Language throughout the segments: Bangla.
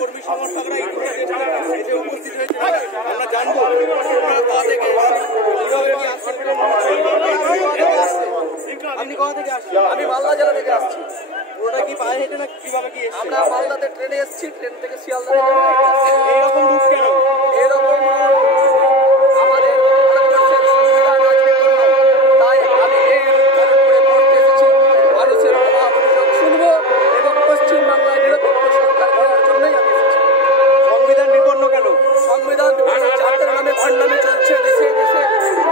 কর্মী সমর্থকরা উপস্থিত হয়েছে, আমরা জানবো আপনি কোথা থেকে আসছেন? আমি মালদা জেলা থেকে আসছি। পুরোটা কি পায়ে হেঁটে না কিভাবে কি এসেছেন? আমরা মালদাতে ট্রেনে এসেছি, ট্রেন থেকে শিয়ালদা এইরকম রূপ কেন? এরকম আমাদের ভারতবর্ষের সংবিধান আজকে করলো, তাই আমি এই রূপ ধারণ করে পড়তে এসেছি। মানুষের অভাব অভিযোগ শুনবো এবং পশ্চিমবাংলায় নিরপেক্ষ সরকার করার জন্যই আমি এসেছি। সংবিধান বিপন্ন কেন? সংবিধান জাতের নামে ভণ্ডামি চলছে দেশে দেশে,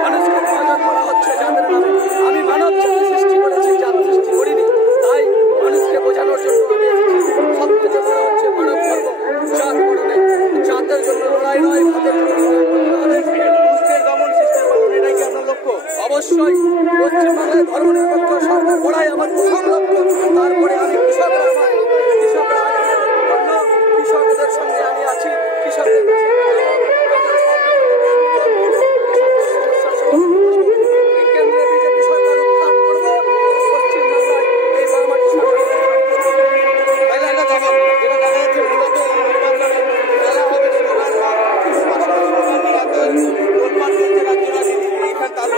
মানুষকে বিভাজন করা হচ্ছে জাতের নামে। আমি মানব জাতি সৃষ্টি করেছি, জাত সৃষ্টি করিনি, তাই মানুষকে বোঝানোর জন্য আমি এসেছি। সব থেকে বড় হচ্ছে মানব ধর্ম, জাত বড় নেই। জাতের জন্য লড়াই নয়, ভাতের জন্য লড়াই করতে হবে। দুষ্টের দমন সৃষ্টির পালন, এটাই কি আপনার লক্ষ্য? অবশ্যই পশ্চিমবাংলায় ধর্মনিরপেক্ষ সরকার গড়াই আমার প্রথম লক্ষ্য। তারপরে আমি কৃষকরা কৃষকদের সঙ্গে আমি আছি, কৃষকদের কেন্দ্রে বিজেপি সরকার উৎখাত করবো। পশ্চিমবাংলায় এই বাংলাটি সরকার যেটা দেখা যাচ্ছে মূলত নির্বাচনে খেলা হবে স্লোগান বা কিছু পাশাপাশি স্লোগান নিরাপদ গোলমাল চলছে রাজ্য রাজনীতি, এইখানে তার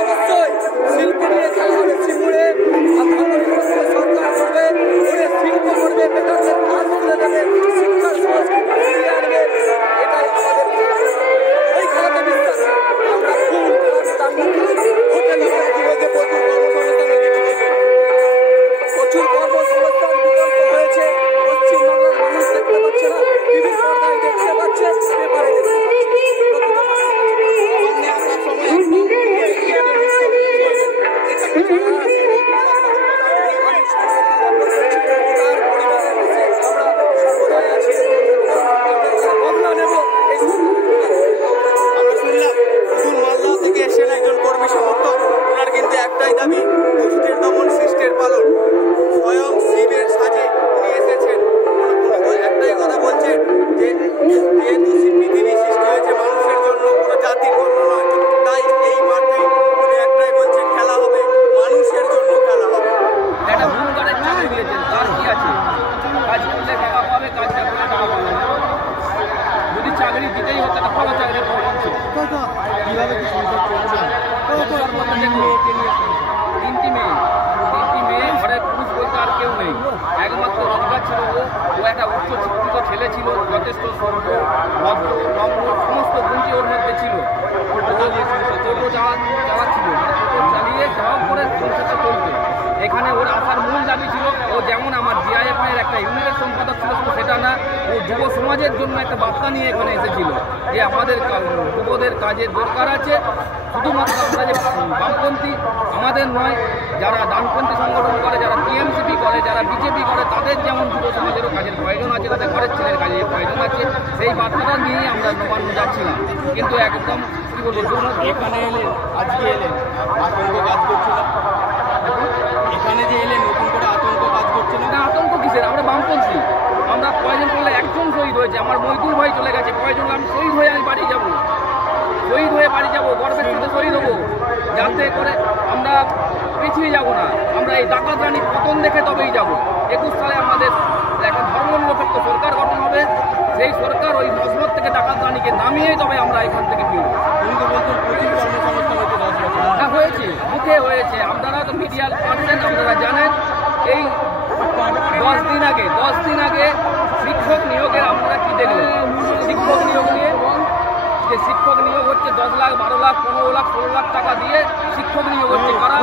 অবশ্যই শিল্পী নিয়ে খেলা হবে শ্রীপুরে। সরকার করবে, ওরে শিল্প করবে, বেকারদের কাজ তুলে দেবে, শিক্ষার সংস্কৃতি ফিরিয়ে আনবে। এটাই আমাদের ওই খেলাতে বিশ্বাস। আমরা ফুল প্রচুর কর্মসংস্থান বিকল্প হয়েছে। পশ্চিমবাংলার মানুষ দেখতে পাচ্ছে না, টিভির পর্দায় দেখতে পাচ্ছে, পেপারে দেখতে পাচ্ছে। সামনে আসার সময় তার পরিবারের কাছে আমরা সর্বদাই আছি। বদলা নেব এই আমরা শুনলাম শুধু মালদা থেকে এসেছেন একজন কর্মী সমর্থক, ওনার কিন্তু একটাই দাবি, দুষ্টের দমন সৃষ্টের পালন। স্বয়ং শিবের সাজে উনি এসেছেন, একটাই কথা বলছেন যে যেহেতু পৃথিবী সৃষ্টি হয়েছে মানুষের জন্য, কোনো জাতির জন্য নয়, তাই এই মাঠে উনি একটাই বলছেন খেলা হবে মানুষের জন্য, খেলা হবে। একটা ভুল করে চাকরি দিয়েছেন, তার কি আছে? কাজ করলে টাকা পাবে, কাজ না করলে টাকা পাবে না। যদি চাকরি দিতেই হতো একটা ভালো চাকরি পাওয়া ছিল। কিভাবে কি সংসার চলছে? তিনটি মেয়ে, ঘরে পুরুষ বলতে আর কেউ নেই। একমাত্র রোজগার ছিল ও একটা উচ্চ শিক্ষিত ছেলে ছিল, যথেষ্ট সভ্য, ভদ্র, নম্র, সমস্ত গুণটি ওর মধ্যে ছিল। টোটো চালাচ্ছিল, টোটো চালিয়ে যাওয়া করে সংসারটা চলতো। এখানে ওর আসার মূল দাবি ছিল, ও যেমন আমার ডিআইএফআইয়ের একটা ইউনিটের সম্পাদক ছিল, সেটা না, ও যুব সমাজের জন্য একটা বার্তা নিয়ে এখানে এসেছিল যে আমাদের যুবদের কাজের দরকার আছে। শুধুমাত্র আমরা যে বামপন্থী আমাদের নয়, যারা ডানপন্থী সংগঠন করে, যারা টিএমসিপি করে, যারা বিজেপি করে, তাদের যেমন যুব সমাজেরও কাজের প্রয়োজন আছে, তাদের ঘরের ছেলের কাজের প্রয়োজন আছে, সেই বার্তাটা নিয়েই আমরা নবান্ন যাচ্ছিলাম। কিন্তু একদম কী বলবো, এখানে এলেন, আজকে এলেন, আতঙ্ক কাজ করছিল। এখানে যে এলেন নতুন করে আতঙ্ক কাজ করছিল না। আতঙ্ক কিসের? আমরা বামপন্থী, আমরা প্রয়োজন করলে একজন শহীদ হয়েছে, আমার মজদুর ভাই চলে গেছে, প্রয়োজন আমি শহীদ হয়ে আমি বাড়ি যাবো, শহীদ হয়ে বাড়ি যাবো, গর্বের সাথে শহীদ হবো, যাতে করে আমরা পিছিয়ে যাব না। আমরা এই ডাকাত রানীর পতন দেখে তবেই যাব। 21 সালে আমাদের একটা ধর্মনিরপেক্ষ সরকার গঠন হবে, সেই সরকার ওই মজমত থেকে ডাকাত রানীকে নামিয়ে তবে আমরা এখান থেকে ফিরব। উনি তো বলছেন প্রচুর কর্মসংস্থান হয়েছে 10 বছর। হ্যাঁ হয়েছে, মুখে হয়েছে, আপনারা তো মিডিয়াল পাচ্ছেন, আপনারা জানেন। এই 10 দিন আগে শিক্ষক নিয়োগের আপনারা কি দেখলেন? শিক্ষক নিয়োগ নিয়ে যে শিক্ষক নিয়োগ হচ্ছে 10 লাখ, 12 লাখ, 15 লাখ, 16 লাখ টাকা দিয়ে শিক্ষক নিয়োগ হচ্ছে। কারা?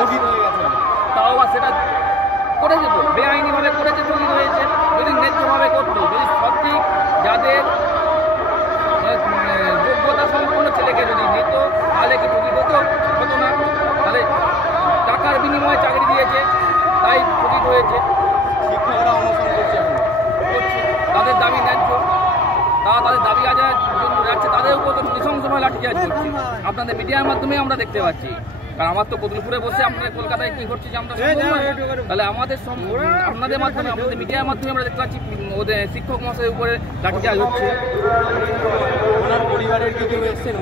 তাও আবার সেটা করেছে তো, বেআইনিভাবে করেছে, স্থগিত হয়েছে। যদি ন্যায্যভাবে করতো, যদি সঠিক যাদের যোগ্যতা সম্পন্ন ছেলেকে যদি নিত, তাহলে কি স্থগিত হতো না? তাহলে টাকার বিনিময়ে চাকরি দিয়েছে, তাই স্থগিত হয়েছে। শিক্ষকরা অনশন করছে, তাদের দাবি ন্যায্য, তাদের দাবি আদায়ের জন্য যাচ্ছে, তাদের উপর তো নৃশংসভাবে লাঠিচার্জ করছে। আপনাদের মিডিয়ার মাধ্যমে আমরা দেখতে পাচ্ছি। কারণ আমার তো কদুলপুরে বসে আমরা কলকাতায় কি ঘটছে যে আমরা তাহলে আমাদের আপনাদের মাধ্যমে আমাদের মিডিয়ার মাধ্যমে আমরা দেখতে পাচ্ছি ওদের শিক্ষক মহাশয়ের উপরে লাঠিচার্জ হচ্ছে। ওনার পরিবারের কি কেউ এসছেন?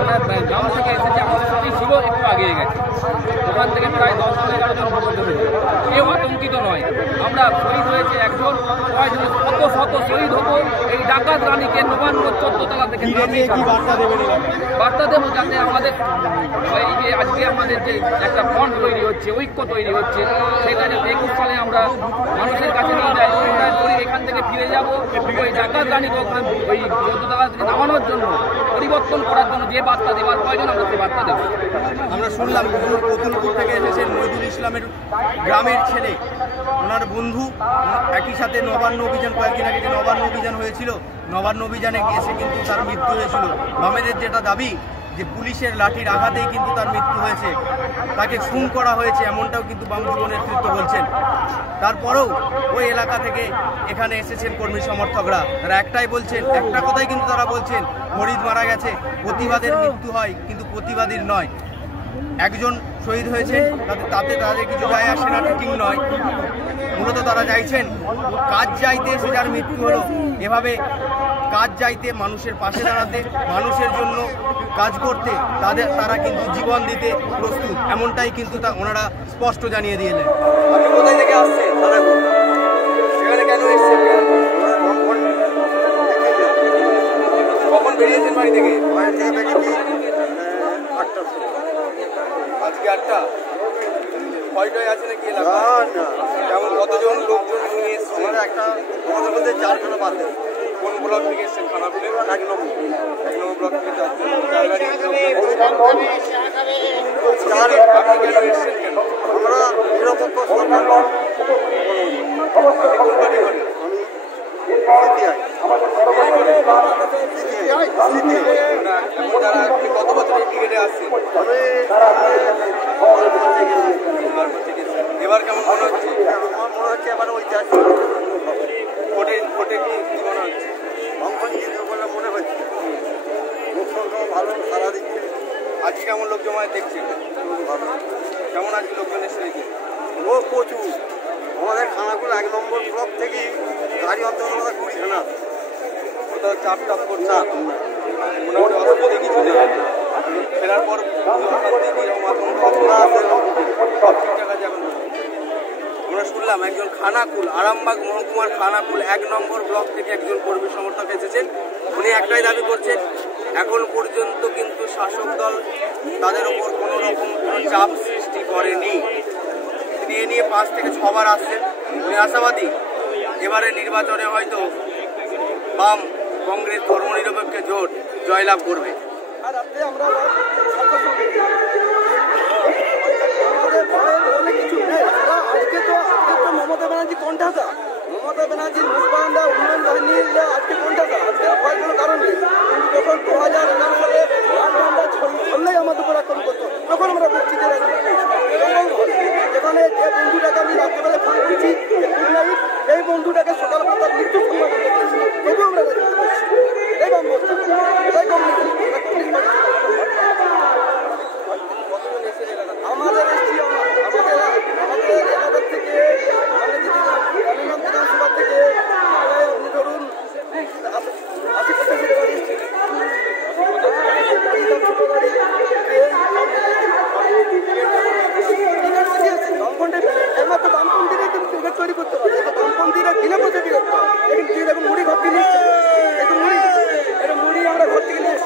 ওনার গ্রাম থেকে এসেছে, আমাদের সাথেই ছিল, একটু আগিয়ে গেছে। ওখান থেকে প্রায় 10-11 জন পর্যন্ত হয়েছে। কেউ আতঙ্কিত নয়। আমরা শহীদ হয়েছে একজন, কয়েকজন শত শত শহীদ হবো এই ডাকাত রানীকে নবান্ন 14 তলা থেকে কি বার্তা দেবেন? বার্তা দেবো যাতে আমাদের এই যে আজকে আমাদের যে একটা ফ্রন্ট তৈরি হচ্ছে, ঐক্য তৈরি হচ্ছে, সেটা যাতে 21 সালে আমরা মানুষের কাছে নিয়ে যাই। এখান থেকে ফিরে যাবো ওই ডাকাত রানীকে ওই 14 তলা থেকে নামানোর জন্য, পরিবর্তন করার জন্য যে বার্তা দেওয়ার প্রয়োজন আমরা সে বার্তা দেবো। আমরা শুনলাম কতুলপুর থেকে এসেছেন মহিদুল ইসলামের গ্রামের ছেলে, ওনার বন্ধু, একই সাথে নবান্ন অভিযান, কয়েকদিন আগে যে নবান্ন অভিযান হয়েছিল, নবান্ন অভিযানে গিয়েছে কিন্তু তার মৃত্যু হয়েছিল। বামেদের যেটা দাবি যে পুলিশের লাঠির আঘাতেই কিন্তু তার মৃত্যু হয়েছে, তাকে খুন করা হয়েছে, এমনটাও কিন্তু বাম যুব নেতৃত্ব বলছেন। তারপরেও ওই এলাকা থেকে এখানে এসেছেন কর্মী সমর্থকরা, তারা একটাই বলছেন, একটা কথাই কিন্তু তারা বলছেন, ফরিদ মারা গেছে, প্রতিবাদের মৃত্যু হয় কিন্তু প্রতিবাদীর নয়। একজন শহীদ হয়েছে, তাতে তাদের কিছু যায় আসে না, ঠিক নয়। মূলত তারা চাইছেন কাজ যাইতে এসে যার মৃত্যু হলো, এভাবে কাজ যাইতে, মানুষের পাশে দাঁড়াতে, মানুষের জন্য কাজ করতে তারা কিন্তু জীবন দিতে প্রস্তুত, এমনটাই কিন্তু ওনারা স্পষ্ট জানিয়ে দিয়েছেন। আপনি কোথায় থেকে আসছেন? সেখানে কেন এসছেন? কখন বেরিয়েছেন বাড়ি থেকে? আজকে 8টা। ভয়টাই আছে নাকি এলাকা? যেমন কতজন লোকজন নিয়ে এসছে? আমাদের মধ্যে 4 জন বাদ। কোন ব্লক থেকে এসছেন? খানাকুলে 1 নম্বর ব্লক থেকে 4 জন। আপনি কেন এসছেন? কেন? আমরা নিরপেক্ষ সরকার। কত বছর ক্রিকেটে আসছেন? এবার কেমন মনে হচ্ছে? আমার মনে হচ্ছে এবার ওই ভোটে কি মনে হচ্ছে? অঙ্কন জিতবে বলে মনে হচ্ছে। লোক সংখ্যা ভালো, সারা দিচ্ছে। আজকে কেমন লোক জমায়েত দেখছে? ভালো। কেমন আজকে লোকজন এসেছে? লোক প্রচুর। আমাদের খানাকুল 1 নম্বর ব্লক থেকে গাড়ি অন্তত 20খানা। কোথাও চাপ টাপ করছে? মোটামুটি অসুবিধা কিছু নেই। ফেরার পর ঠিকঠাক আছে এখন। আমরা শুনলাম একজন খানাকুল, আরামবাগ মহকুমার খানাকুল 1 নম্বর ব্লক থেকে একজন কর্মী সমর্থক এসেছেন। উনি একটাই দাবি করছেন, এখন পর্যন্ত কিন্তু শাসক দল তাদের ওপর কোনো রকম কোনো চাপ সৃষ্টি করেনি। তিনি এ নিয়ে 5 থেকে 6 বার আসছেন। উনি আশাবাদী এবারে নির্বাচনে হয়তো বাম কংগ্রেস ধর্মনিরপেক্ষ জোট জয়লাভ করবে। মমতা ব্যানার্জি কণ্ঠাসা, মমতা ব্যানার্জির মুখবান্ধা উন্নয়ন বাহিনী আজকে কণ্ঠাসা, আজকে ভয় কোনো কারণ নেই। কিন্তু যখন 2011 সালে ধরলেই আমাদের উপর আক্রমণ করতো, তখন আমরা বলছি যে যেখানে যে বন্ধুটাকে আমি রাত্রেবেলা ফোন করেছি এই বন্ধুটাকে সকালবেলা মৃত্যু তবু আমরা এবং এটাই কম আমাদের এলাকার থেকে বিধানসভা থেকে আপনি ধরুন 80-85 গাড়ি একমাত্র বামপন্থীরাই কিন্তু ক্রিকেট তৈরি করতে পারে। বামপন্থীরা কিনে বসে বিরক্ত, কিন্তু দেখুন মুড়ি ঘর থেকে নিচ্ছে, একটু মুড়ি আমরা ঘর থেকে নিয়ে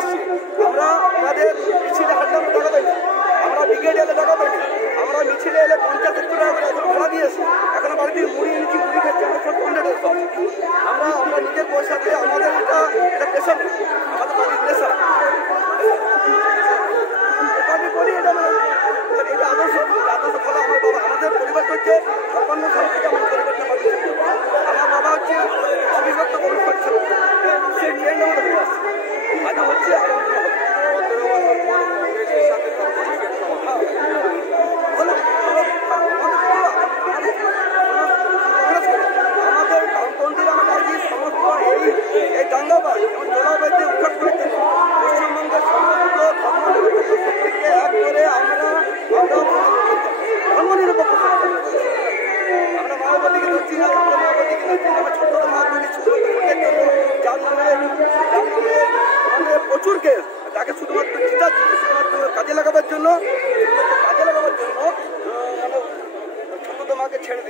এসছি, আমরা আমাদের মিছিলে হাঁটলে আমরা টাকা পাই না, আমরা ব্রিগেড এলে টাকা পাই না, আমরা মিছিলে এলে 50-70 টাকা করে এখন ভাড়া দিয়েছি, এখন বাড়িতে মুড়ি এনেছি, মুড়ি খাচ্ছি, আমরা সব কন্ট্রাক্টর সব আমরা নিজের পয়সা দিয়ে আমাদের এটা পেশা, আমাদের বাড়ির পেশা করি, এটা আদর্শ ফলে আমার বাবা আমাদের পরিবার হচ্ছে 56 সাল থেকে আমার পরিবারটা বাড়িয়েছে। আমার বাবা হচ্ছে অবিভক্ত মানুষ পাচ্ছে, সে ট্রেন্ড আমাদের হয়ে আসছে, আজ হচ্ছে আমাদের বামপন্থীরা আমাদের সমস্ত এই দাঙ্গাবাজ এবং জলাবাদ উৎখাত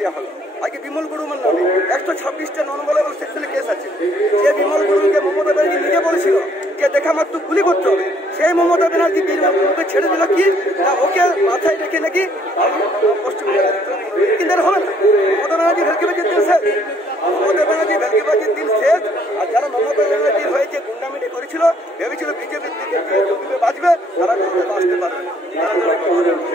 দেওয়া হলো। আজকে বিমল গুরুমার নামে 126টা নম্বর সেকশনে কেস আছে। যে বিমল গুরুকে মমতা ব্যানার্জি নিজে বলেছিল যে দেখা মাত্র গুলি করতে হবে, সেই মমতা ব্যানার্জি বিমল গুরুকে ছেড়ে দিল কি না, ওকে মাথায় রেখে নাকি পশ্চিমবঙ্গে কিন্তু হবে না। মমতা ব্যানার্জি ভেলকিবাজির দিন শেষ, মমতা ব্যানার্জি ভেলকিবাজির দিন শেষ। আর যারা মমতা ব্যানার্জির হয়ে যে গুন্ডামিটি করেছিল, ভেবেছিল বিজেপির দিকে বাঁচবে, তারা বাঁচতে পারবে না।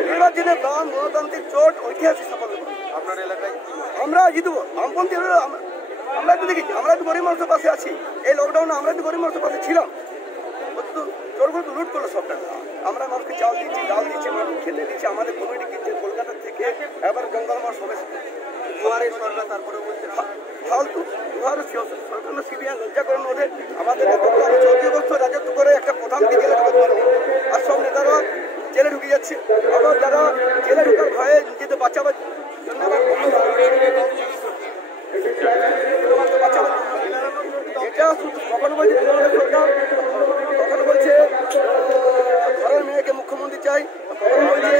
নির্বাচনে বাম গণতান্ত্রিক জোট ঐতিহাসিক সাফল্য। আপনার এলাকায় আমরা জিতবো, বামপন্থী আমরা তো দেখেছি, আমরা তো গরিব মানুষের পাশে আছি। এই লকডাউনে আমরা তো গরিব মানুষের পাশে ছিলাম। চোরগুলো তো লুট করলো সব টাকা। আমরা মানুষকে চাল দিচ্ছি, ডাল দিচ্ছি, মানুষ খেতে দিচ্ছি, আমাদের কমিটি কিনছে কলকাতা থেকে, এবার গঙ্গালমার সবাই দুয়ারে সরকার তারপরে বলছে ফালতু দুয়ারে সরকার সিবিআই লজ্জা করেন ওদের। আমাদের 14 বছর রাজত্ব করে একটা প্রধানকে জেলে ঢুকাতে পারেনি, আর সব নেতারা জেলে ঢুকে যাচ্ছে। আবার যারা জেলে ঢুকার ভয়ে নিজেদের বাঁচাবার জন্য এটা শুধু কখনো বলছে সরকার, কখনো বলছে ঘরের মেয়েকে মুখ্যমন্ত্রী চাই, কখনো বলছে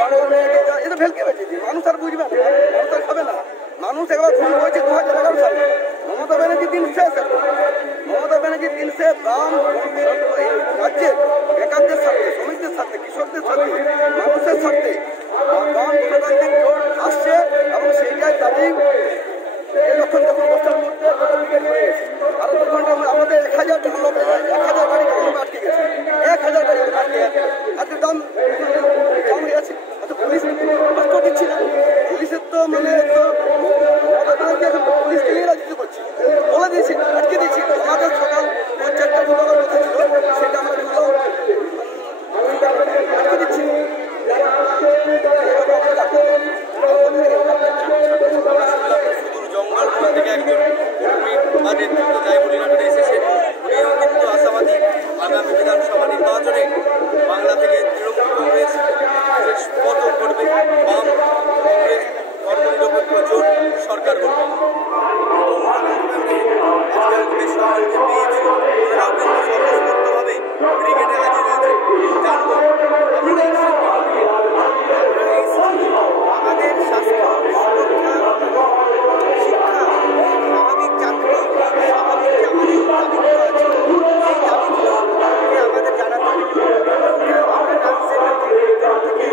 ঘরের মেয়েকে চাই। এটা ভেলকে বেঁচেছে, মানুষ আর বুঝবে না, মানুষ আর খাবে না। মানুষ একবার ফোন করেছে 2011 সালে, মমতা ব্যানার্জির দিন শেষ। মমতা ব্যানার্জির দিন শেষ বাম রাজ্যের বেকারদের স্বার্থে, শ্রমিকদের স্বার্থে, কৃষকদের স্বার্থে, মানুষের স্বার্থে বাম গণতান্ত্রিক জোট আসছে এবং সেইটাই তারিখ যখন যখন বস্তার মধ্যে আরো 2 ঘন্টা আমাদের 1000 গাড়ি আটকে গেছে, 1000 গাড়ি আটকে গেছে। এত দাম হয়ে গেছে, অত পুলিশ কষ্ট দিচ্ছে না। পুলিশের তো মানে পুলিশকে নিয়ে রাজনীতি করছে, বলে দিয়েছি, আটকে দিয়েছি। আমাদের সকাল 4টা ঢোকাবার কথা ছিল, সেটা আমরা ঢুকলাম আটকে দিচ্ছি। জঙ্গলপুর থেকে একজন কর্মী বা নেতৃত্ব যাই বলি না করে এসেছেন। উনিও কিন্তু আশাবাদী আগামী বিধানসভা নির্বাচনে বাংলা থেকে তৃণমূল কংগ্রেস পতন করবে, বাম কংগ্রেস ধর্মনিরপেক্ষ জোট সরকার করবে। বেশ সবাইকে পেয়েছি, ওনারাও কিন্তু স্বতঃস্ফূর্তভাবে ব্রিগেডে হাজির হয়েছে। জানবো আমাদের স্বাস্থ্য সুরক্ষা শিক্ষা স্বাভাবিক চাকরি স্বাভাবিক যে আমাদের দাবিগুলো আছে, সেই দাবিগুলোকে আমাদের জানাতে আমরা ট্রান্সজেন্ডার থেকে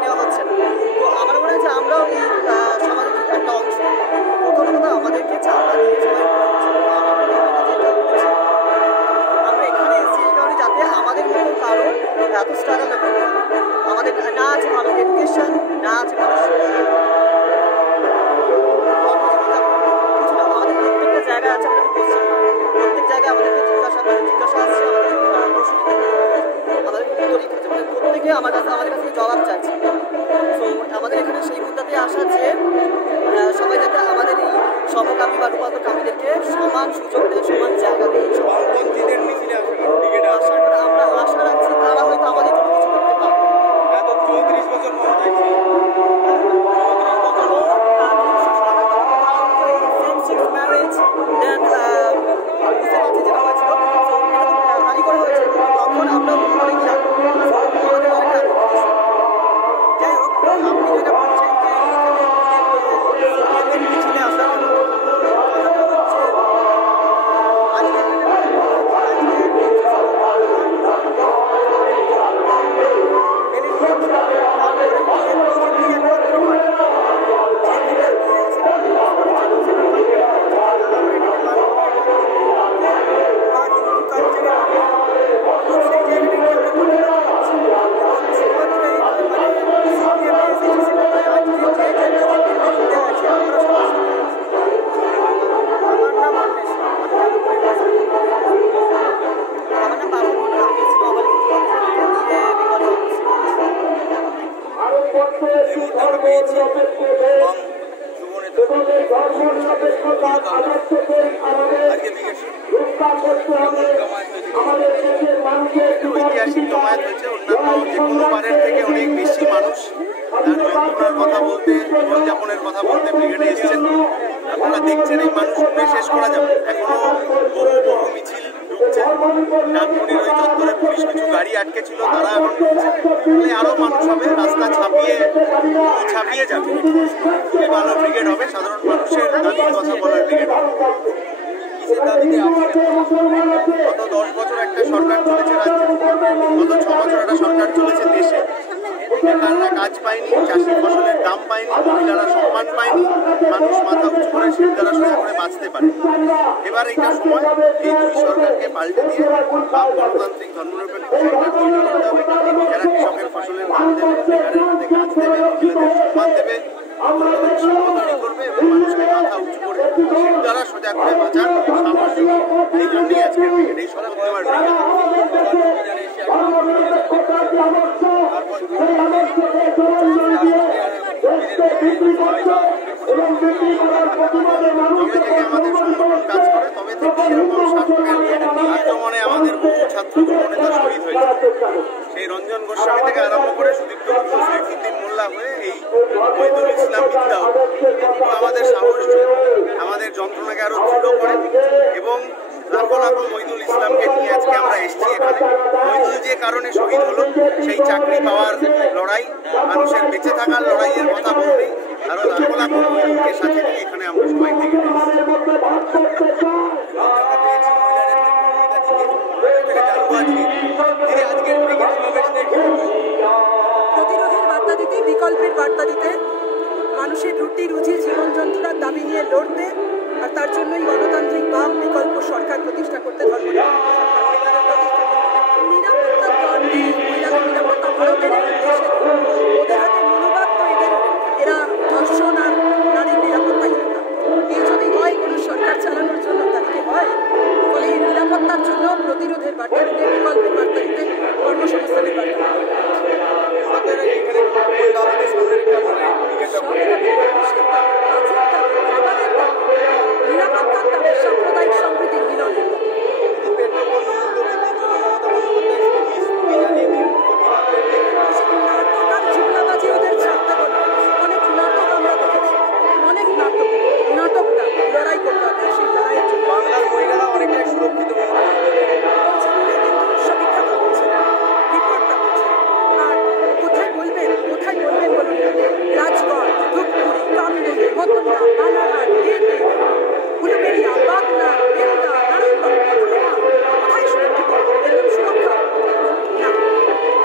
নেওয়া হচ্ছে না। তো আমার মনে হচ্ছে আমরাও এই সমাজের একটা অংশ। প্রথম কথা আমাদেরকে চাপা দিয়ে সবাই আমরা এখানে এসেছি এই কারণে যাতে আমাদের মতো কারো এত স্ট্রাগল না করতে। আমাদের না আছে ভালো এডুকেশন, না আছে ভালো কিছু না, আমাদের প্রত্যেকটা জায়গায় আছে আমাদের কোশ্চেন, প্রত্যেক জায়গায় আমাদেরকে জিজ্ঞাসা আসছে, আমাদের প্রশ্ন আমাদের উত্তরই করছে, আমাদের প্রত্যেকে আমাদের কাছে জবাব চাচ্ছে। তো আমাদের এখানে সেই মুদ্রাতে আসা যে সবাই যাতে আমাদের এই সমকামী বা রূপান্তরকামীদেরকে সমান সুযোগ দেয়, সমান জায়গা দেয়। বামপন্থীদের মিছিলে আসার পরে আমরা আশা রাখছি তারা হয়তো আমাদের জন্য কিছু করতে পারবে। এত 34 বছর ক্ষমতায় ছিল, ম্যারেজ দেন যেটা হয়েছিল হানি করা হয়েছে, তখন আমরা মনে গিয়ে যাই হোক। আপনি যেটা বলছেন যে মিছিলে আসার জন্য ঐতিহাসিক জমায়েত হয়েছে। অন্যান্য যে কোনো বারের থেকে অনেক বেশি মানুষ তার যন্ত্রণার কথা বলতে, জীবনযাপনের কথা বলতে ব্রিগেডে এসেছেন। আপনারা দেখছেন এই মানুষগুলো শেষ করা যাবে, এখনো বহু মিছিল ঢুকছে। ডানকুনির ওই চত্বরে পুলিশ কিছু গাড়ি আটকে ছিল, তারা এখন আরো মানুষ হবে, রাস্তা ছাপিয়ে যাবে। খুবই ভালো ব্রিগেড হবে, সাধারণ মানুষের দাবির কথা বলার ব্রিগেড। গত 10 বছর একটা সরকার চলেছে রাজ্যে, গত 6 বছর একটা সরকার চলেছে দেশে। বেকাররা কাজ পায়নি, চাষি ফসলের দাম পায়নি, মহিলারা সম্মান পায়নি, মানুষ মাথা উঁচু করে শিরদাঁড়া সোজা করে বাঁচতে পারে। এবার এইটা সময় এই দুই সরকারকে পাল্টে দিয়ে বাম গণতান্ত্রিক ধর্মনিরপেক্ষ সরকার তৈরি করতে হবে, যারা কৃষকের ফসলের দাম দেবে, বেকারের হাতে কাজ দেবে, মহিলাদের সম্মান দেবে, শিল্প তৈরি করবে এবং মানুষকে মাথা উঁচু করে শিরদাঁড়া সোজা করে বাঁচার সাহস যোগাবে। এই জন্যই আজকের ব্রিগেড, এই শপথ নেওয়ার ব্রিগেড। যবে থেকে আমাদের সংগঠন কাজ করে তবে থেকে এরকম শাসকের আক্রমণে আমাদের বহু ছাত্র নেতা শহীদ হয়েছে। সেই রঞ্জন গোস্বামী থেকে আরম্ভ করে সুদীপ্ত গুপ্ত, সৈফুদ্দিন মোল্লা হয়ে এই মহিদুল ইসলাম বিদ্যাও আমাদের সাহস আমাদের যন্ত্রণাকে আরো দৃঢ় করে এবং লাখো লাখো মহিদুল ইসলামকে নিয়ে আজকে আমরা এসেছি এখানে। মহিদুল যে কারণে শহীদ হলো, সেই চাকরি পাওয়ার লড়াই, মানুষের বেঁচে থাকার লড়াইয়ের কথা বলতেই আরো লাখো লাখো মহিদুলকে সাথে নিয়ে এখানে আমরা সবাই থেকে প্রতিরোধের বার্তা দিতে, বিকল্পের বার্তা দিতে, মানুষের রুটি রুজি জীবন যন্ত্রণার দাবি নিয়ে লড়তে, আর তার জন্যই গণতান্ত্রিক বাম বিকল্প সরকার প্রতিষ্ঠা করতে নিরাপত্তার দর নেই, মহিলাদের নিরাপত্তা ভারতের ওদের হাতে মনোভাব তো এরা ধর্ষণ আর নারীর নিরাপত্তাহীনতা। এই যদি হয় কোনো সরকার চালানোর জন্য তাদেরকে হয়, ফলে এই নিরাপত্তার জন্য প্রতিরোধের বার্তা দিতে, বিকল্পের বার্তা দিতে, কর্মসংস্থানের বার্তা দিতে নিরাপত্তার দাবি, সাম্প্রদায়িক সম্প্রীতির মিলনের ঝুমলাবাজি ওদের ছাড়তে বলবে। অনেক নাটক আমরা দেখেছি, অনেক নাটকটা লড়াই করতে হবে, সেই লড়াইয়ের জন্য বাংলার মহিলারা অনেকটাই সুরক্ষিত সমীক্ষা করছে, রিপোর্টটা করছে। আর কোথায় বলবেন বলুন, রাজগড়, ধূপগুড়ি, কামদুনি, মতনা, বানারহাট, গেটে, উলুবেড়িয়া, বাগনা, বেলদা, নারায়ণগঞ্জ, কোথায় সুরক্ষিত? এরকম সুরক্ষা না,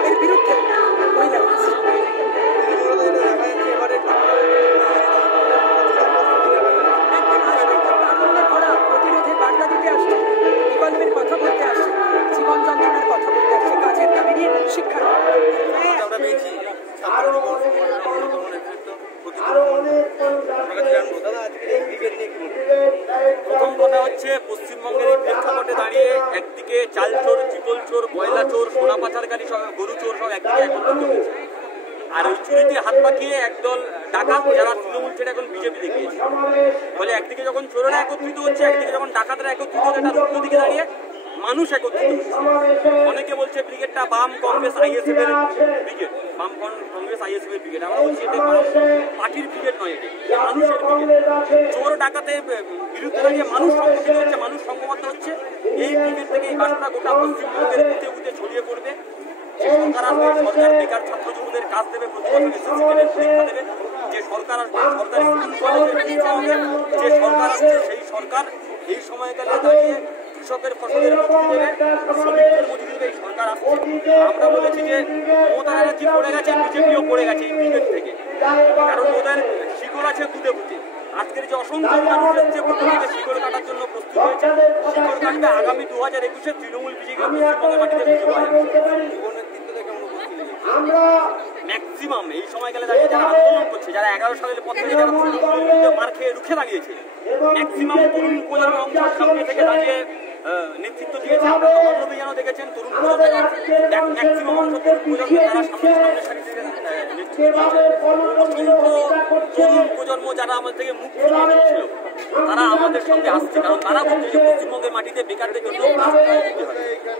এর বিরুদ্ধে মহিলা প্রতিরোধের বার্তা দিতে আসছে, বিকল্পের কথা বলতে আসছে, জীবন যন্ত্রণার কথা বলতে আসছে, কাজের দাবি নিয়ে শিক্ষা আমরা পেয়েছি। প্রথম কথা হচ্ছে, পশ্চিমবঙ্গের এই প্রেক্ষাপটে দাঁড়িয়ে একদিকে চাল চোর, চিকল চোর, কয়লা চোর, সোনা পাচারকারী, সব গরু চোর সব একদিকে একত্রিত হয়েছে। আর ওই চুরিতে হাত পাকিয়ে একদল ডাকাত, যারা তৃণমূল ছেড়ে এখন বিজেপিতে গিয়েছে। ফলে একদিকে যখন চোরেরা একত্রিত হচ্ছে, একদিকে যখন ডাকাতরা একত্রিত হচ্ছে, তার উল্টো দিকে দাঁড়িয়ে মানুষ একত্রিত হচ্ছে। অনেকে বলছে ব্রিগেডটা বাম কংগ্রেস আইএসএফ এর ব্রিগেড, বাম কংগ্রেস আইএসএফ এর ব্রিগেড। আমরা বলছি এটা পার্টির ব্রিগেড নয়, এটা মানুষের ব্রিগেড। চোর ডাকাতের বিরুদ্ধে দাঁড়িয়ে মানুষ সংগঠিত হচ্ছে, মানুষ সংঘবদ্ধ হচ্ছে। এই ব্রিগেড থেকে এই বার্তা গোটা পশ্চিমবঙ্গের বুথে বুথে ছড়িয়ে পড়বে। যে সরকার আসবে, সরকার বেকার ছাত্র যুবদের কাজ দেবে, প্রতি বছর এসএসসি পরীক্ষা দেবে। যে সরকার আসবে, সরকারি স্কুল কলেজে পরীক্ষা হবে। যে সরকার আসছে, সেই সরকার এই সময়কালে দাঁড়িয়ে কৃষকের ফসলের মজুরি দেবে, শ্রমিকদের মজুরি দেবে। এই সরকার আসছে। আমরা বলেছি যে মমতা ব্যানার্জি পড়ে গেছে, বিজেপিও পড়ে গেছে এই ব্রিগেড থেকে, কারণ ওদের শিকড় আছে বুথে বুথে। আজকের যে অসংখ্য মানুষ এসছে বুথে থেকে শিকড় কাটার জন্য প্রস্তুত হয়েছে, শিকড় কাটবে আগামী 2021-এ তৃণমূল বিজেপি পশ্চিমবঙ্গের মাটিতে খুঁজে পাওয়া যাবে। ম্যাক্সিমাম এই সময়কালে দাঁড়িয়ে যারা আন্দোলন করছে, যারা 11 সালের পর থেকে যারা মার খেয়ে রুখে দাঁড়িয়েছে, ম্যাক্সিমাম তরুণ প্রজন্মের অংশ সামনে থেকে দাঁড়িয়ে নেতৃত্ব দিয়েছে। আমরা নবান্ন অভিযানও দেখেছেন, তরুণ প্রজন্মের ম্যাক্সিমাম অংশ তরুণ প্রজন্মের তারা সামনে সারি থেকে নেতৃত্ব দিয়েছে। অসংখ্য তরুণ প্রজন্ম যারা আমাদের থেকে মুখ ছিল, তারা আমাদের সঙ্গে আসছে, কারণ তারা বলছে যে পশ্চিমবঙ্গের মাটিতে বেকারদের জন্য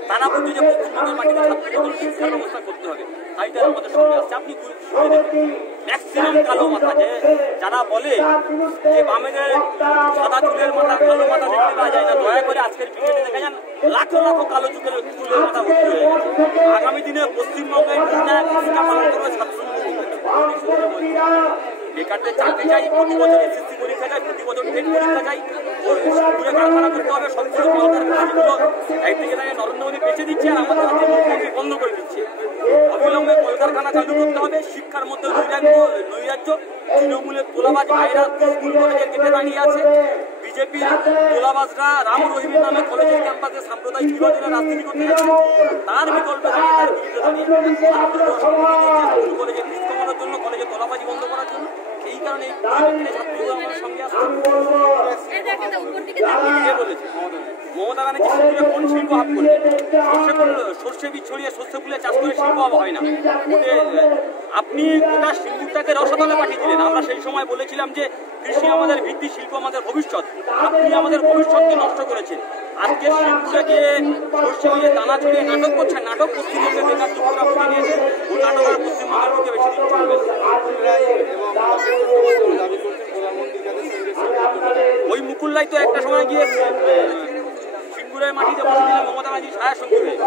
তারা বলছে যে পশ্চিমবঙ্গের মাটিতে ছাত্রদের জন্য শিক্ষার ব্যবস্থা করতে হবে, তাই তারা আমাদের সঙ্গে আসছে। আপনি ম্যাক্সিমাম কালো মাথা, যে যারা বলে যে বামেদের সাদা চুলের মাথা, কালো মাথা দেখতে পাওয়া যায় না, দয়া করে আজকের ভিডিওতে দেখা যান লাখো লাখো কালো চুলের মাথা ভর্তি হয়ে গেছে। আগামী দিনে পশ্চিমবঙ্গে নির্ণায়ক ভূমিকা পালন করবে ছাত্র বেকারদের চাকরি চাই, প্রতি বছর এসএসসি পরীক্ষা চাই, প্রতি বছর টেট পরীক্ষা চাই, ঘুরে কারখানা করতে হবে, সবকিছু কলকারখানাগুলো একদিকে দাঁড়িয়ে নরেন্দ্র মোদী বেঁচে দিচ্ছে আর আমাদের হাতে মুখ্যমন্ত্রী বন্ধ করে দিচ্ছে। অবিলম্বে কলকারখানা চালু করতে হবে। শিক্ষার মধ্যে নৈরাজ্য, তৃণমূলের তোলাবাজ ভাইরা স্কুল কলেজের গেটে দাঁড়িয়ে আছে। বিজেপির তোলাবাজরা রাম রহিমের নামে কলেজের ক্যাম্পাসে সাম্প্রদায়িক বিভাজনের রাজনীতি করতে যাচ্ছে। তার বিকল্পে দাঁড়িয়ে তার বিরুদ্ধে দাঁড়িয়ে স্কুল কলেজের ফিস কমানোর জন্য, কলেজের তোলাবাজি বন্ধ করার জন্য। এই কারণে ছাত্রীরা আমাদের সঙ্গে আসছে। বলেছে মমতা ব্যানার্জি শিল্পে কোন শিল্প হাত করবে? সর্ষে বীজ ছড়িয়ে শস্য ফুলে চাষ করে শিল্প হয় না। আপনি গোটা সিঙ্গুরটাকে রসতলে পাঠিয়ে দিলেন। আমরা সেই সময় বলেছিলাম যে কৃষি আমাদের ভিত্তি, শিল্প আমাদের ভবিষ্যৎ। আপনি আমাদের ভবিষ্যৎকে নষ্ট করেছেন। আজকে সিঙ্গুরে গিয়ে সর্ষে দিয়ে দানা ছড়িয়ে নাটক করছেন। নাটক পশ্চিমবঙ্গের বেকার যুবকরা বুঝে নিয়েছে। ও নাটক আর পশ্চিমবঙ্গের বুকে বেশি দিন চলবে। ওই মুকুল্লাই তো একটা সময় গিয়ে সিঙ্গুরের মাটিতে বসেছিলেন মমতা ব্যানার্জি ছায়া সঙ্গী হয়ে।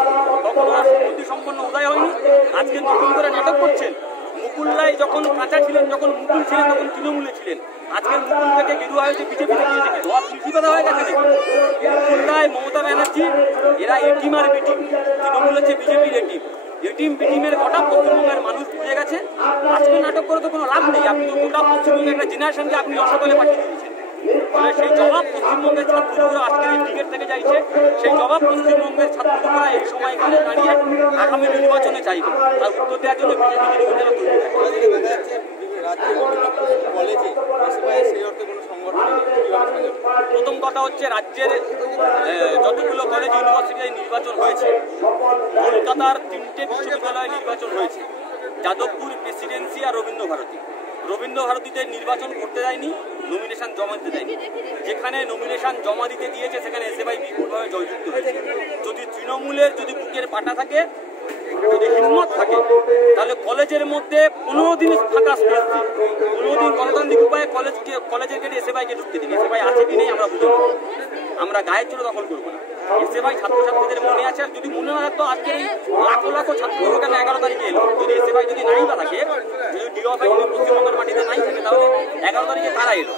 তখন আর বুদ্ধি সম্পন্ন উদয় হয়নি। আজকে নতুন করে নাটক করছেন। মুকুল্লাই যখন কাঁচা ছিলেন, যখন মুকুল ছিলেন, তখন তৃণমূলে ছিলেন। আজকের মুকুল থেকে গেরুয়া হয়েছে বিজেপিতে গিয়ে থেকে ধোয়া কৃষিকতা হয়ে গেছে দেখি। মুকুল্লাই, মমতা ব্যানার্জি এরা এটিম আর বিটিম। তৃণমূল হচ্ছে বিজেপির এটিম। এটিম বিটিমের গোটা পশ্চিমবঙ্গের মানুষ বুঝে গেছে। আজকে নাটক করে তো কোনো লাভ নেই। আপনি তো গোটা পশ্চিমবঙ্গের একটা জেনারেশনকে আপনি রসতলে পাঠিয়ে দিয়েছেন। ফলে সেই জবাব পশ্চিমবঙ্গের ছাত্রছাত্রীরা আজকের এই টিকিট থেকে চাইছে। সেই জবাব পশ্চিমবঙ্গের ছাত্রছাত্রীরা এই সময়কালে দাঁড়িয়ে আগামী নির্বাচনে চাইবে। আর উত্তর দেওয়ার জন্য বিজেপি নির্বাচনে তৈরি থাকে। প্রথম কথা হচ্ছে, রাজ্যের যতগুলো কলেজ ইউনিভার্সিটিতে নির্বাচন হয়েছে, কলকাতার 3টে বিশ্ববিদ্যালয়ে নির্বাচন হয়েছে, যাদবপুর, প্রেসিডেন্সি আর রবীন্দ্র ভারতী। রবীন্দ্র ভারতীতে নির্বাচন করতে দেয়নি, নমিনেশন জমা দিতে দেয়নি। যেখানে নমিনেশন জমা দিতে দিয়েছে সেখানে এসএফআই বিপুলভাবে জয়যুক্ত হয়েছে। যদি তৃণমূলের যদি বুকের পাটা থাকে, যদি হিম্মত থাকে, তাহলে কলেজের মধ্যে 15 দিন ফাঁকা স্পেস দিন, 15 দিন গণতান্ত্রিক উপায়ে কলেজের গেটে এসএফআইকে ঢুকতে দিন। এসএফআই আছে কি নেই আমরা বুঝবো, আমরা গায়ের জন্য দখল করবো না। এসএফআই ছাত্রছাত্রীদের মনে আছে। আর যদি মনে না থাকতো আজকে এই লাখো লাখো ছাত্র কেন 11 তারিখে এলো? যদি এসএফআই যদি নাই বা থাকে, যদি ডিওএফআই পশ্চিমবঙ্গের মাটিতে নাই থাকে, তাহলে 11 তারিখে কারা এলো?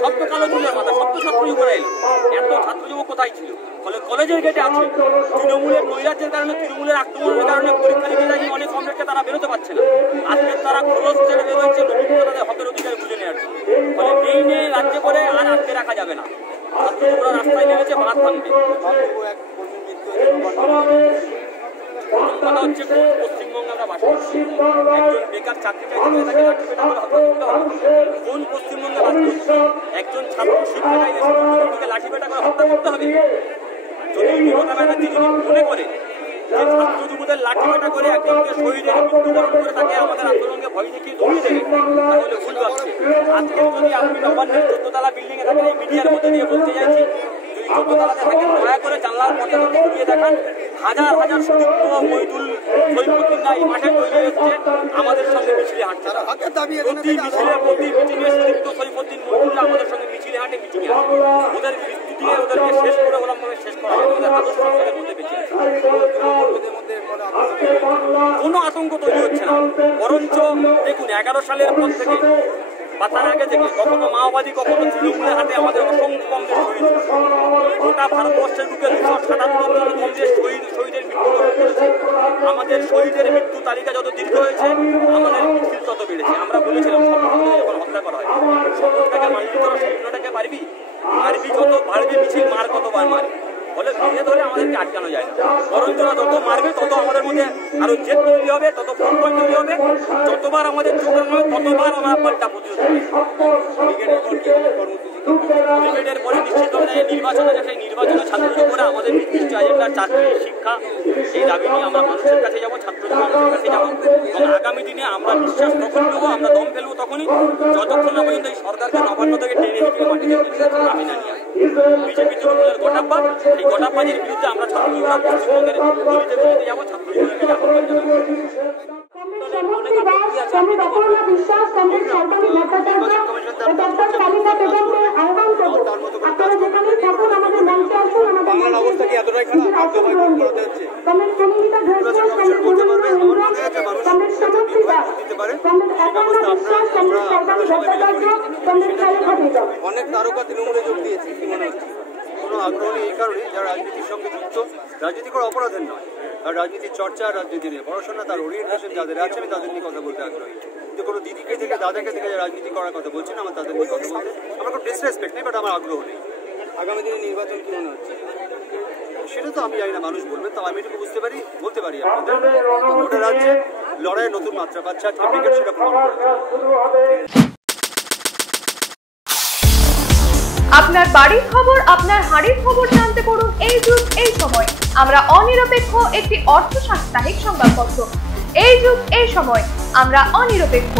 সব তো কালো চুলের মাথা, সব তো ছাত্র যুবকরা এলো। এত ছাত্র যুবক কোথায় ছিল? ফলে কলেজের গেটে আছে। তৃণমূলের নৈরাজ্যের কারণে, তৃণমূলের আক্রমণের কারণে পরীক্ষা দিতে যাই অনেক কমরেডকে তারা বেরোতে পারছে না। আজকে তারা খরচ ছেড়ে বেরোচ্ছে তাদের হকের অধিকার বুঝে নেওয়ার জন্য। ফলে এই নিয়ে রাজ্যে করে আর আটকে রাখা যাবে না। ছাত্র যুবকরা রাস্তায় নেমেছে, বাঁধ ভাঙবে। কথা হচ্ছে, কোন পশ্চিমবঙ্গে আমরা বাস করছি? একজন বেকার চাকরি চাইতে তাকে লাঠিপেটা করে হত্যা করতে হবে। কোন পশ্চিমবঙ্গে বাস করছি? একজন ছাত্র শিক্ষা চাইলে তাকে লাঠিপেটা করে হত্যা করতে হবে। যদি মমতা ব্যানার্জি যদি মনে করে যে ছাত্র যুবদের লাঠিপেটা করে একজনকে শহীদের মৃত্যুবরণ করে তাকে আমাদের আন্দোলনকে ভয় দেখিয়ে দমিয়ে দেবে, তাহলে ভুল ভাবছে। আজকে যদি আপনি নবান্নের 14 তলা বিল্ডিং এ থাকেন, এই মিডিয়ার মধ্যে দিয়ে বলতে চাইছি, যদি 14 তলাতে থাকেন, দয়া করে জানলার পর্দা ঘুরিয়ে দেখান। হাজার হাজার সুদীপ্ত মইদুল সৈফুদ্দিনরা এই মাঠে তৈরি হচ্ছে আমাদের সঙ্গে মিছিলে হাঁটছে। প্রতি মিছিলে, প্রতি মিটিংয়ে সুদীপ্ত সৈফুদ্দিন মইদুলরা আমাদের সঙ্গে মিছিলে হাঁটে, মিটিংয়ে আসে। ওদের মৃত্যু দিয়ে ওদেরকে শেষ করে বললাম শেষ করা হবে। ওদের আদর্শ আমাদের মধ্যে বেঁচে আছে। কোনো আতঙ্ক তৈরি হচ্ছে না। বরঞ্চ দেখুন, 11 সালের পর থেকে বা তার আগে থেকে কখনো মাওবাদী, কখনো তৃণমূলের হাতে আমাদের অসংখ্য কমরেড শহীদ। গোটা ভারতবর্ষের বুকে 277 জন কমরেড শহীদের মৃত্যুবরণ করেছে। আমাদের শহীদের মৃত্যু তালিকা যত দীর্ঘ হয়েছে, আমাদের মিছিল তত বেড়েছে। আমরা বলেছিলাম শপথকে যখন হত্যা করা হয়, শপথটাকে মানবি তোরা, স্বপ্নটাকে পারবি, মারবি যত বাড়বে মিছিল, মার কতবার মারবি। ফলে ধীরে ধরে আমাদেরকে আটকানো যায় না। বরঞ্চ যত মারবে তত আমাদের মধ্যে আরো জেদ তৈরি হবে, তত ফোন তৈরি হবে। যতবার আমাদের যোগদান হবে ততবার আমরা পাল্টা প্রতিরোধ করি। ক্রিকেটের পরে নিশ্চিত নির্বাচন আছে, সেই নির্বাচনে ছাত্রদের করে আমাদের নির্দিষ্ট এজেন্ডার চাকরি, শিক্ষা, এই দাবি নিয়ে আমরা মানুষের কাছে যাবো, ছাত্রদের মানুষের কাছে যাবো। এবং আগামী দিনে আমরা বিশ্বাস তখন নেবো, আমরা দম ফেলবো তখনই, যতক্ষণ না পর্যন্ত এই সরকারকে নবান্ন থেকে টেনে হিসেবে মাটিতে আমি না নিয়ে বিজেপি তৃণমূলের গোটাব্বাদ, এই গোটাব্বাদের বিরুদ্ধে আমরা ছাত্রীরা পশ্চিমবঙ্গের গলিতে গলিতে যাবো, ছাত্রীদেরকে আহ্বান জানাবো। বাংলার অবস্থা কি এতটাই খারাপ রাজ্য ভয় ভোট করাতে হচ্ছে? নির্বাচন কমিশন বলতে পারবে। আমার মনে হয় যে মানুষ যাতে নির্ভয় ভোট দিতে পারে সেই ব্যবস্থা আপনারা সবাই মিলে করি। অনেক তারকা তৃণমূলে যোগ দিয়েছে, কি মনে হচ্ছে? কোনো আগ্রহ নেই এই কারণে যারা রাজনীতির সঙ্গে যুক্ত, রাজনীতি করা অপরাধের নয়, আর রাজনীতির চর্চা, রাজনীতি নিয়ে পড়াশোনা, তার ওরিয়েন্টেশন যাদের আছে আমি তাদের নিয়ে কথা বলতে আগ্রহী। কিন্তু কোনো দিদিকে থেকে দাদাকে থেকে যারা রাজনীতি করার কথা বলছেন আমার তাদের নিয়ে কথা বলতে আমার কোনো ডিসরেসপেক্ট নেই, বাট আমার আগ্রহ নেই। আগামী দিনে নির্বাচন কি মনে হচ্ছে? সেটা তো আমি জানি না, মানুষ বলবেন। তাও আমি এটুকু বলতে পারি আপনাদের গোটা রাজ্যে লড়াইয়ের নতুন মাত্রা পাচ্ছে, আজকে ক্রিকেট সেটা প্রমাণ করেছে। আপনার বাড়ির খবর, আপনার হাড়ির খবর জানতে পারুন এই যুগ এই সময়। আমরা অনিরপেক্ষ একটি অর্থ সাপ্তাহিক সংবাদপত্র। এই যুগ এই সময় আমরা অনিরপেক্ষ।